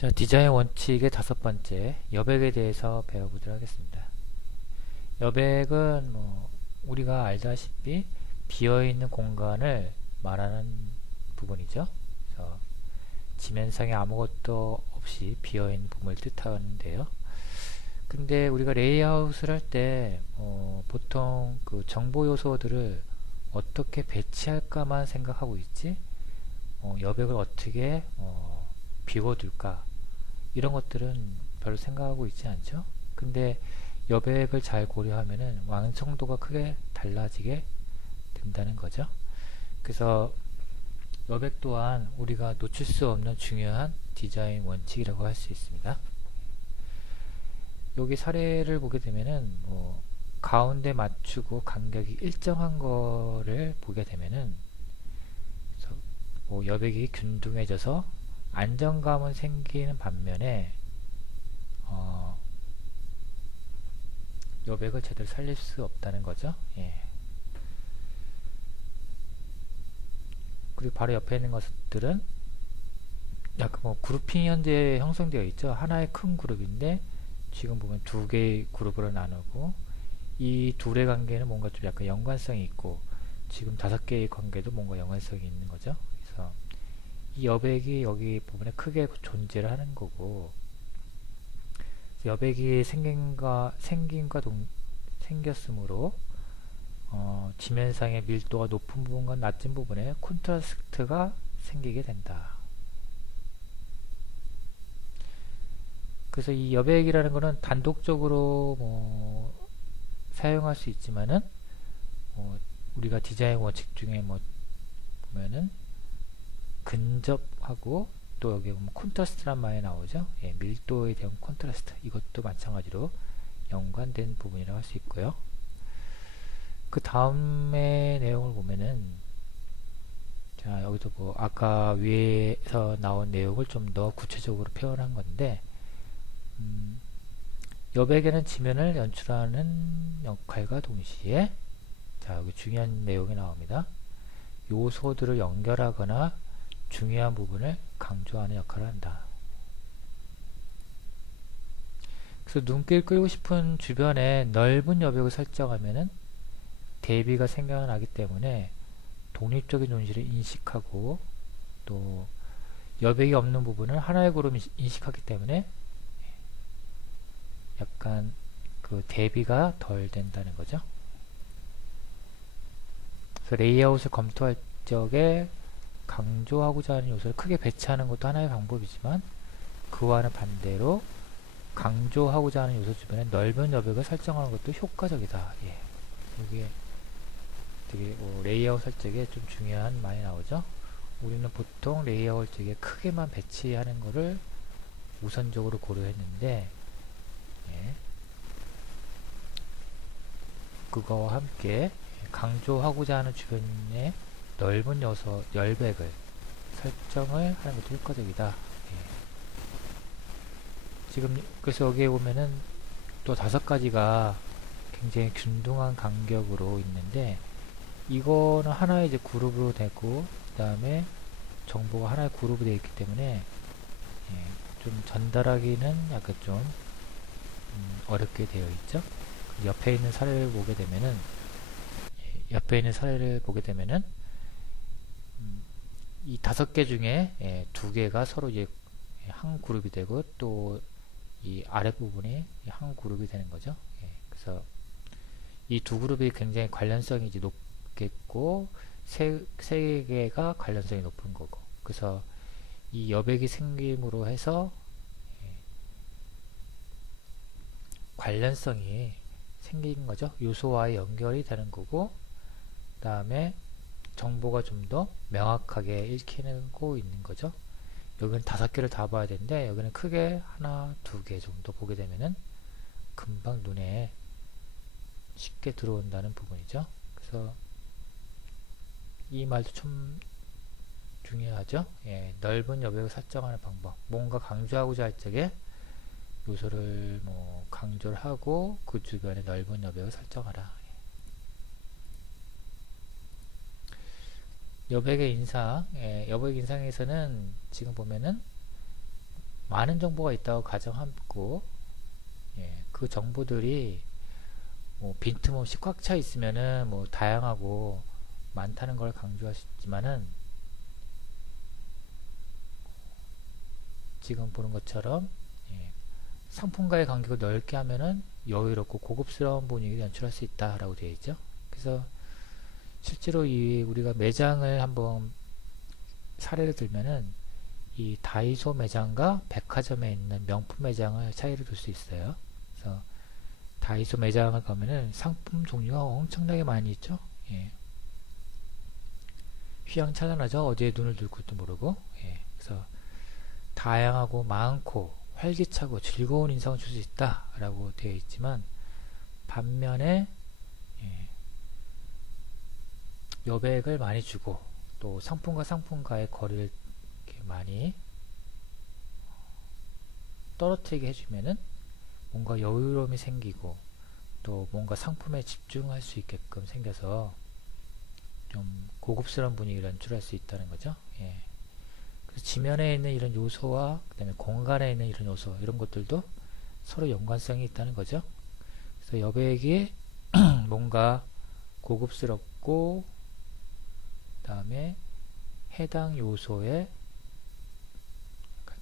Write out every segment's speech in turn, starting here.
자, 디자인 원칙의 다섯 번째, 여백에 대해서 배워보도록 하겠습니다. 여백은 뭐 우리가 알다시피 비어있는 공간을 말하는 부분이죠. 그래서 지면상에 아무것도 없이 비어있는 부분을 뜻하는데요. 근데 우리가 레이아웃을 할때 어, 보통 그 정보 요소들을 어떻게 배치할까만 생각하고 있지 어, 여백을 어떻게 어, 비워둘까 이런 것들은 별로 생각하고 있지 않죠. 근데 여백을 잘 고려하면은 완성도가 크게 달라지게 된다는 거죠. 그래서 여백 또한 우리가 놓칠 수 없는 중요한 디자인 원칙이라고 할 수 있습니다. 여기 사례를 보게 되면은 뭐 가운데 맞추고 간격이 일정한 거를 보게 되면은 뭐 여백이 균등해져서 안정감은 생기는 반면에 어 여백을 제대로 살릴 수 없다는 거죠. 예. 그리고 바로 옆에 있는 것들은 약간 뭐 그룹핑이 현재 형성되어 있죠. 하나의 큰 그룹인데 지금 보면 두 개의 그룹으로 나누고 이 둘의 관계는 뭔가 좀 약간 연관성이 있고 지금 다섯 개의 관계도 뭔가 연관성이 있는 거죠. 그래서 이 여백이 여기 부분에 크게 존재를 하는 거고 여백이 생긴과 생긴과 동, 생겼으므로 어, 지면상의 밀도가 높은 부분과 낮은 부분에 콘트라스트가 생기게 된다. 그래서 이 여백이라는 것은 단독적으로 뭐 사용할 수 있지만은 어, 우리가 디자인 원칙 중에 뭐 보면은 근접하고 또 여기 보면 콘트라스트란 말이 나오죠. 예, 밀도에 대한 콘트라스트 이것도 마찬가지로 연관된 부분이라고 할 수 있고요. 그 다음의 내용을 보면은 자 여기도 뭐 아까 위에서 나온 내용을 좀 더 구체적으로 표현한 건데 음, 여백에는 지면을 연출하는 역할과 동시에 자 여기 중요한 내용이 나옵니다. 요소들을 연결하거나 중요한 부분을 강조하는 역할을 한다. 그래서 눈길 끌고 싶은 주변에 넓은 여백을 설정하면은 대비가 생겨나기 때문에 독립적인 존재를 인식하고 또 여백이 없는 부분을 하나의 그룹 인식하기 때문에 약간 그 대비가 덜 된다는 거죠. 그래서 레이아웃을 검토할 적에 강조하고자 하는 요소를 크게 배치하는 것도 하나의 방법이지만 그와는 반대로 강조하고자 하는 요소 주변에 넓은 여백을 설정하는 것도 효과적이다. 예. 이게 되게 뭐 레이아웃 설정에 좀 중요한 말이 나오죠. 우리는 보통 레이아웃 쪽에 크게만 배치하는 것을 우선적으로 고려했는데 예. 그거와 함께 강조하고자 하는 주변에 넓은 요소 열백을 설정을 하는 것도 효과적이다. 예. 지금 그래서 여기에 보면은 또 다섯 가지가 굉장히 균등한 간격으로 있는데 이거는 하나의 이제 그룹으로 되고 그 다음에 정보가 하나의 그룹이 되어 있기 때문에 예, 좀 전달하기는 약간 좀 음, 어렵게 되어 있죠. 옆에 있는 사례를 보게 되면은 예, 옆에 있는 사례를 보게 되면은 이 다섯 개 중에 예, 두 개가 서로 이제 한 그룹이 되고 또 이 아랫부분이 한 그룹이 되는 거죠. 예, 그래서 이 두 그룹이 굉장히 관련성이 이제 높겠고 세, 세 개가 관련성이 높은 거고 그래서 이 여백이 생김으로 해서 예, 관련성이 생긴 거죠. 요소와의 연결이 되는 거고 그 다음에 정보가 좀 더 명확하게 읽히고 있는 거죠. 여기는 다섯 개를 다 봐야 되는데 여기는 크게 하나, 두 개 정도 보게 되면은 금방 눈에 쉽게 들어온다는 부분이죠. 그래서 이 말도 좀 중요하죠. 예, 넓은 여백을 설정하는 방법. 뭔가 강조하고자 할 적에 요소를 뭐 강조를 하고 그 주변에 넓은 여백을 설정하라. 여백의 인상, 예, 여백 인상에서는 지금 보면은 많은 정보가 있다고 가정하고 예, 그 정보들이 뭐 빈틈없이 꽉 차 있으면은 뭐 다양하고 많다는 걸 강조할 수 있지만은 지금 보는 것처럼 예, 상품과의 간격을 넓게 하면은 여유롭고 고급스러운 분위기를 연출할 수 있다라고 되어 있죠. 그래서 실제로 이 우리가 매장을 한번 사례를 들면은 이 다이소 매장과 백화점에 있는 명품 매장을 차이를 둘 수 있어요. 그래서 다이소 매장을 가면은 상품 종류가 엄청나게 많이 있죠. 예. 휘황찬란하죠. 어디에 눈을 둘 것도 모르고. 예. 그래서 다양하고 많고 활기차고 즐거운 인상을 줄 수 있다라고 되어 있지만 반면에 예. 여백을 많이 주고 또 상품과 상품과의 거리를 많이 떨어뜨리게 해주면은 뭔가 여유로움이 생기고 또 뭔가 상품에 집중할 수 있게끔 생겨서 좀 고급스러운 분위기를 연출할 수 있다는 거죠. 예. 그래서 지면에 있는 이런 요소와 그다음에 공간에 있는 이런 요소 이런 것들도 서로 연관성이 있다는 거죠. 그래서 여백이 뭔가 고급스럽고 그 다음에 해당 요소에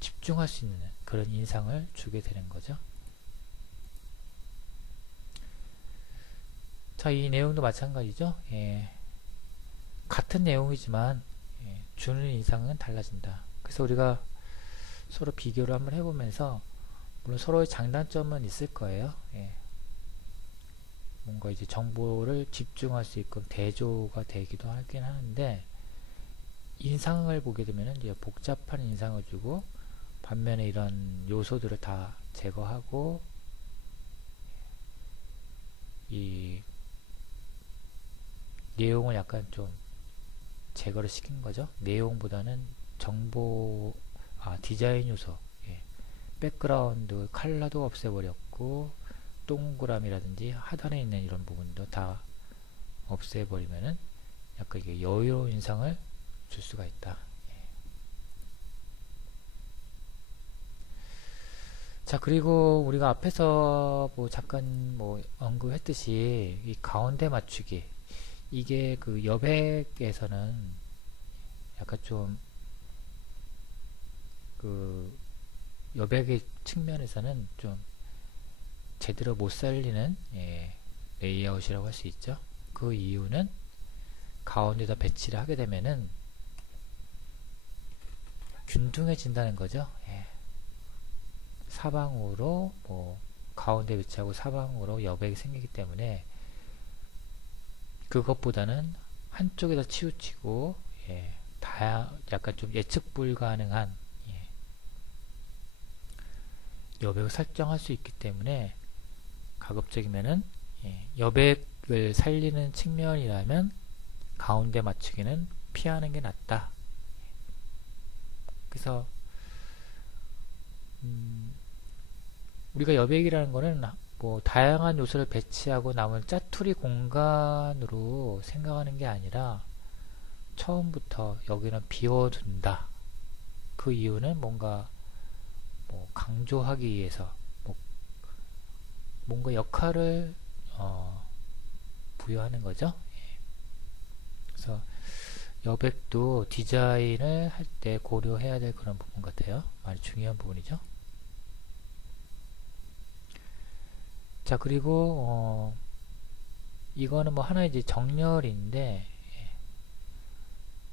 집중할 수 있는 그런 인상을 주게 되는 거죠. 자, 이 내용도 마찬가지죠. 예. 같은 내용이지만 예, 주는 인상은 달라진다. 그래서 우리가 서로 비교를 한번 해보면서 물론 서로의 장단점은 있을 거예요. 예. 뭔가 이제 정보를 집중할 수 있고 대조가 되기도 하긴 하는데 인상을 보게 되면 이제 복잡한 인상을 주고 반면에 이런 요소들을 다 제거하고 이 내용을 약간 좀 제거를 시킨 거죠. 내용보다는 정보, 아, 디자인 요소, 예. 백그라운드 컬러도 없애버렸고, 동그라미라든지 하단에 있는 이런 부분도 다 없애버리면은 약간 이게 여유로운 인상을 줄 수가 있다. 예. 자, 그리고 우리가 앞에서 뭐 잠깐 뭐 언급했듯이 이 가운데 맞추기, 이게 그 여백에서는 약간 좀 그 여백의 측면에서는 좀 제대로 못 살리는 예, 레이아웃이라고 할 수 있죠. 그 이유는 가운데다 배치를 하게 되면은 균등해진다는 거죠. 예. 사방으로 뭐 가운데 배치하고 사방으로 여백이 생기기 때문에 그것보다는 한쪽에다 치우치고 예, 다 약간 좀 예측 불가능한 예, 여백을 설정할 수 있기 때문에 가급적이면은 예, 여백을 살리는 측면이라면 가운데 맞추기는 피하는 게 낫다. 그래서 음, 우리가 여백이라는 거는 뭐 다양한 요소를 배치하고 남은 짜투리 공간으로 생각하는 게 아니라 처음부터 여기는 비워둔다. 그 이유는 뭔가 뭐 강조하기 위해서 뭐 뭔가 역할을 어 부여하는 거죠. 예. 그래서 여백도 디자인을 할 때 고려해야 될 그런 부분 같아요. 많이 중요한 부분이죠. 자 그리고 어, 이거는 뭐 하나의 이제 정렬인데 예.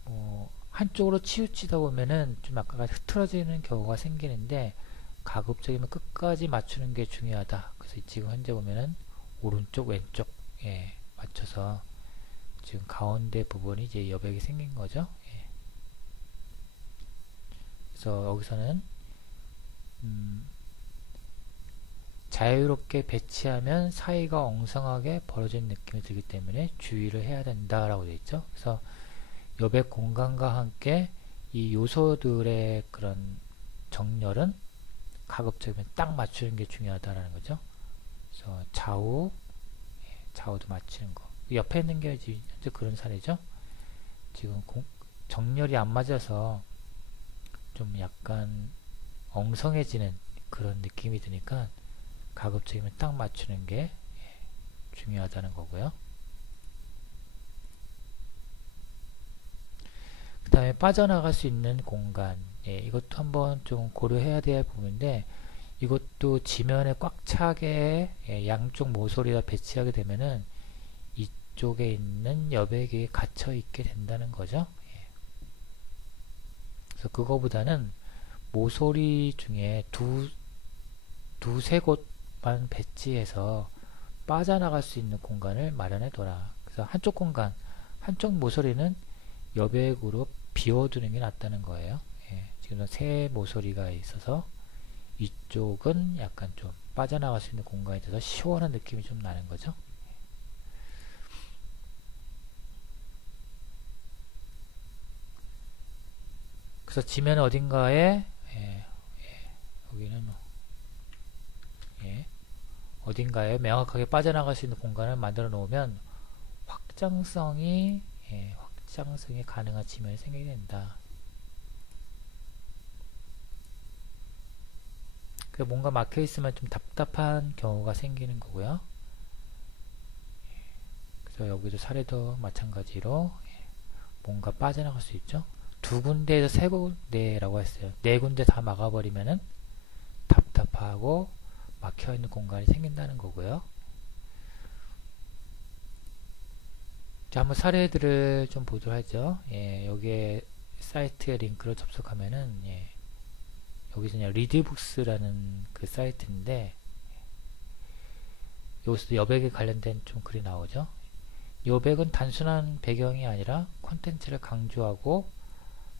뭐 한쪽으로 치우치다 보면은 좀 아까 흐트러지는 경우가 생기는데 가급적이면 끝까지 맞추는 게 중요하다. 그래서 지금 현재 보면은 오른쪽 왼쪽 예, 맞춰서 지금 가운데 부분이 이제 여백이 생긴 거죠. 예. 그래서 여기서는 음, 자유롭게 배치하면 사이가 엉성하게 벌어진 느낌이 들기 때문에 주의를 해야 된다라고 되어 있죠. 그래서 여백 공간과 함께 이 요소들의 그런 정렬은 가급적이면 딱 맞추는 게 중요하다라는 거죠. 그래서 좌우, 예, 좌우도 맞추는 거. 옆에 있는 게 현재 그런 사례죠. 지금 공, 정렬이 안 맞아서 좀 약간 엉성해지는 그런 느낌이 드니까 가급적이면 딱 맞추는 게 예, 중요하다는 거고요. 그 다음에 빠져나갈 수 있는 공간 예, 이것도 한번 좀 고려해야 될 부분인데 이것도 지면에 꽉 차게 예, 양쪽 모서리가 배치하게 되면은 이쪽에 있는 여백이 갇혀 있게 된다는 거죠. 예. 그래서 그거보다는 모서리 중에 두, 두세 곳만 배치해서 빠져나갈 수 있는 공간을 마련해 둬라. 그래서 한쪽 공간, 한쪽 모서리는 여백으로 비워두는 게 낫다는 거예요. 예, 지금 세 모서리가 있어서 이쪽은 약간 좀 빠져나갈 수 있는 공간이 돼서 시원한 느낌이 좀 나는 거죠. 그래서 지면 어딘가에 예, 예, 여기는 뭐, 예, 어딘가에 명확하게 빠져나갈 수 있는 공간을 만들어 놓으면 확장성이 예, 확장성이 가능한 지면이 생기게 된다. 뭔가 막혀 있으면 좀 답답한 경우가 생기는 거고요. 그래서 여기도 사례도 마찬가지로 뭔가 빠져나갈 수 있죠. 두 군데에서 세 군데라고 했어요. 네 군데 다 막아버리면은 답답하고 막혀 있는 공간이 생긴다는 거고요. 자, 한번 사례들을 좀 보도록 하죠. 예, 여기에 사이트에 링크로 접속하면은 예, 여기서 그냥 리드북스라는 그 사이트인데 여기서도 여백에 관련된 좀 글이 나오죠. 여백은 단순한 배경이 아니라 콘텐츠를 강조하고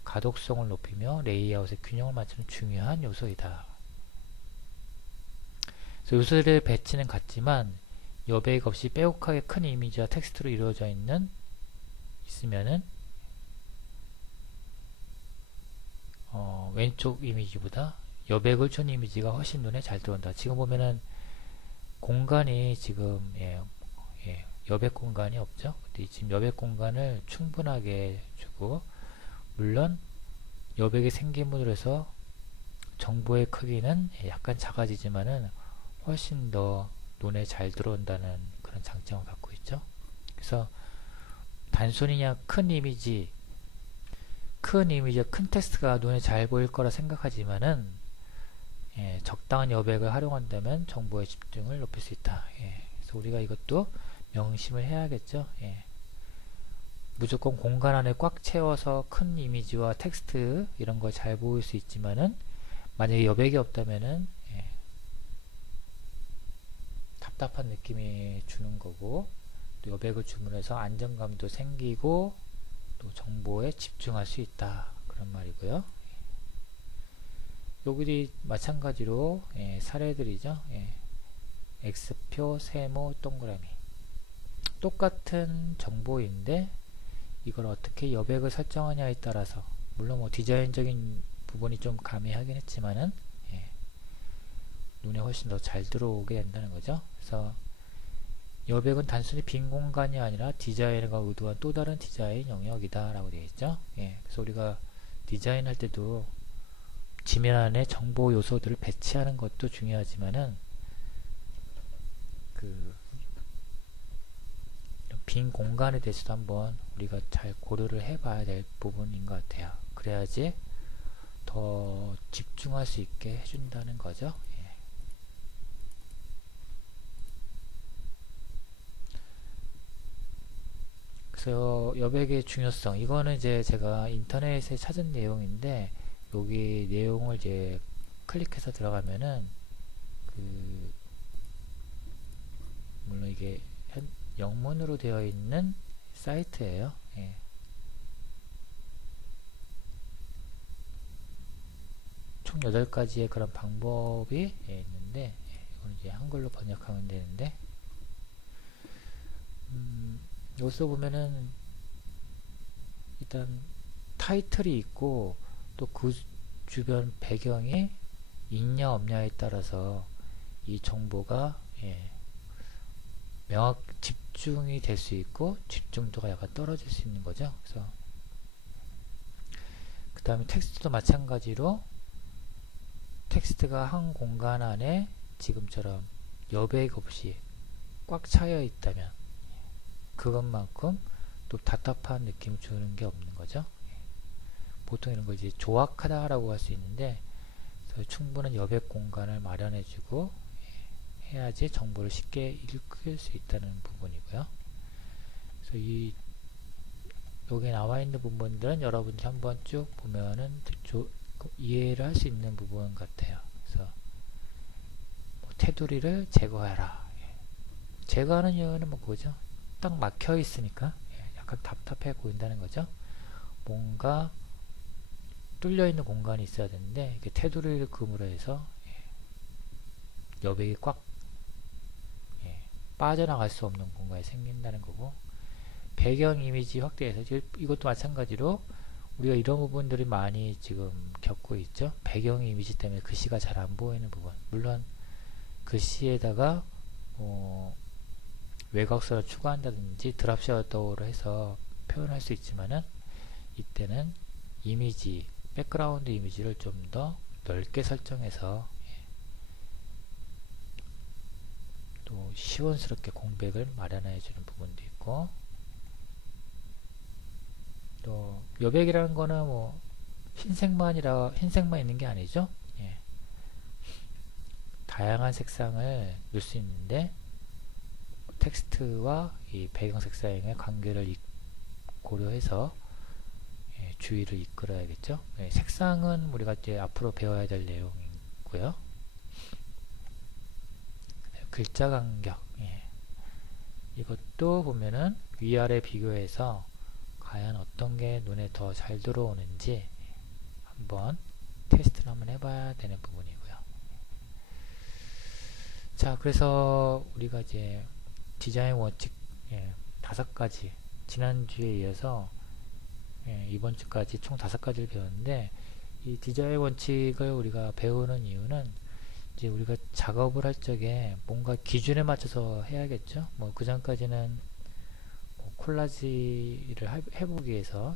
가독성을 높이며 레이아웃의 균형을 맞추는 중요한 요소이다. 요소들의 배치는 같지만 여백 없이 빼곡하게 큰 이미지와 텍스트로 이루어져 있는 있으면은 어, 왼쪽 이미지보다 여백을 준 이미지가 훨씬 눈에 잘 들어온다. 지금 보면은 공간이 지금 예, 예, 여백 공간이 없죠. 근데 지금 여백 공간을 충분하게 주고 물론 여백이 생김으로 해서 정보의 크기는 약간 작아지지만은 훨씬 더 눈에 잘 들어온다는 그런 장점을 갖고 있죠. 그래서 단순히 그냥 큰 이미지 큰 이미지, 큰 텍스트가 눈에 잘 보일 거라 생각하지만은 예, 적당한 여백을 활용한다면 정보의 집중을 높일 수 있다. 예, 그래서 우리가 이것도 명심을 해야겠죠. 예. 무조건 공간 안에 꽉 채워서 큰 이미지와 텍스트 이런 거잘 보일 수 있지만은 만약에 여백이 없다면은 예, 답답한 느낌이 주는 거고 또 여백을 주문해서 안정감도 생기고 또 정보에 집중할 수 있다. 그런 말이고요. 여기 마찬가지로 예, 사례들이죠. 예, X표, 세모, 동그라미. 똑같은 정보인데 이걸 어떻게 여백을 설정하냐에 따라서 물론 뭐 디자인적인 부분이 좀 가미하긴 했지만은 예, 눈에 훨씬 더 잘 들어오게 된다는 거죠. 그래서 여백은 단순히 빈 공간이 아니라 디자이너가 의도한 또 다른 디자인 영역이다 라고 되어 있죠. 예, 그래서 우리가 디자인 할 때도 지면 안에 정보 요소들을 배치하는 것도 중요하지만은 그 빈 공간에 대해서도 한번 우리가 잘 고려를 해 봐야 될 부분인 것 같아요. 그래야지 더 집중할 수 있게 해준다는 거죠 그래서 여백의 중요성 이거는 이제 제가 인터넷에 찾은 내용인데 여기 내용을 이제 클릭해서 들어가면은 그 물론 이게 현, 영문으로 되어 있는 사이트예요. 예. 총 8가지의 그런 방법이 예, 있는데 예, 이건 이제 한글로 번역하면 되는데 음, 여기서 보면은 일단 타이틀이 있고 또 그 주변 배경이 있냐 없냐에 따라서 이 정보가 예, 명확 집중이 될 수 있고 집중도가 약간 떨어질 수 있는 거죠. 그래서 그 다음에 텍스트도 마찬가지로 텍스트가 한 공간 안에 지금처럼 여백 없이 꽉 차여 있다면 그것만큼 또 답답한 느낌을 주는 게 없는 거죠. 보통 이런 걸 이제 조악하다라고 할 수 있는데 충분한 여백 공간을 마련해주고 해야지 정보를 쉽게 읽을 수 있다는 부분이고요. 그래서 이 여기 나와 있는 부분들은 여러분들이 한번 쭉 보면은 조, 이해를 할 수 있는 부분 같아요. 그래서 뭐 테두리를 제거해라. 예. 제거하는 이유는 뭐 그거죠. 딱 막혀 있으니까 예. 약간 답답해 보인다는 거죠. 뭔가 뚫려 있는 공간이 있어야 되는데 이렇게 테두리를 금으로 해서 예. 여백이 꽉 예. 빠져나갈 수 없는 공간이 생긴다는 거고 배경 이미지 확대해서 이것도 마찬가지로 우리가 이런 부분들이 많이 지금 겪고 있죠. 배경 이미지 때문에 글씨가 잘 안 보이는 부분. 물론 글씨에다가 어, 외곽선을 추가한다든지 드랍 shadow를 해서 표현할 수 있지만은 이때는 이미지, 백그라운드 이미지를 좀 더 넓게 설정해서 예. 또 시원스럽게 공백을 마련해 주는 부분도 있고 또 여백이라는 거는 뭐 흰색만이라 흰색만 있는 게 아니죠. 예. 다양한 색상을 넣을 수 있는데 텍스트와 이 배경 색상의 관계를 고려해서 예, 주의를 이끌어야겠죠. 예, 색상은 우리가 이제 앞으로 배워야 될 내용이고요. 글자 간격 예. 이것도 보면은 위아래 비교해서 과연 어떤 게 눈에 더 잘 들어오는지 한번 테스트를 한번 해봐야 되는 부분이고요. 자, 그래서 우리가 이제 디자인 원칙 예, 다섯 가지 지난주에 이어서 예, 이번 주까지 총 다섯 가지를 배웠는데 이 디자인 원칙을 우리가 배우는 이유는 이제 우리가 작업을 할 적에 뭔가 기준에 맞춰서 해야겠죠. 뭐 그 전까지는 콜라지를 해보기 위해서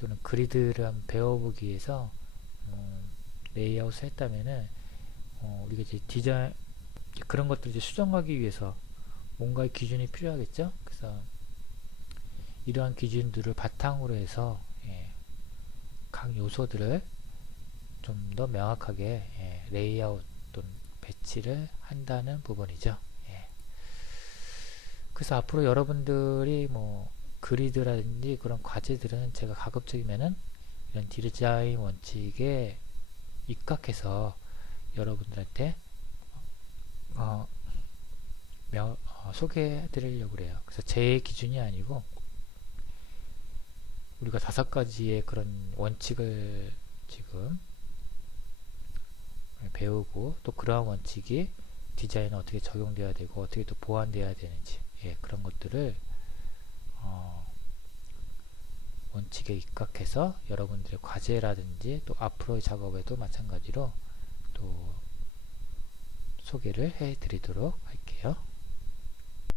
또는 그리드를 한번 배워보기 위해서 어, 레이아웃을 했다면은 어, 우리가 이제 디자인 그런 것들을 이제 수정하기 위해서 뭔가의 기준이 필요하겠죠. 그래서 이러한 기준들을 바탕으로 해서 예, 각 요소들을 좀 더 명확하게 예, 레이아웃 또는 배치를 한다는 부분이죠. 그래서 앞으로 여러분들이 뭐 그리드라든지 그런 과제들은 제가 가급적이면은 이런 디자인 원칙에 입각해서 여러분들한테 어, 명, 어, 소개해 드리려고 그래요. 그래서 제 기준이 아니고 우리가 다섯 가지의 그런 원칙을 지금 배우고 또 그러한 원칙이 디자인에 어떻게 적용되어야 되고 어떻게 또 보완되어야 되는지 예, 그런 것들을 어, 원칙에 입각해서 여러분들의 과제라든지 또 앞으로의 작업에도 마찬가지로 또 소개를 해 드리도록 할게요.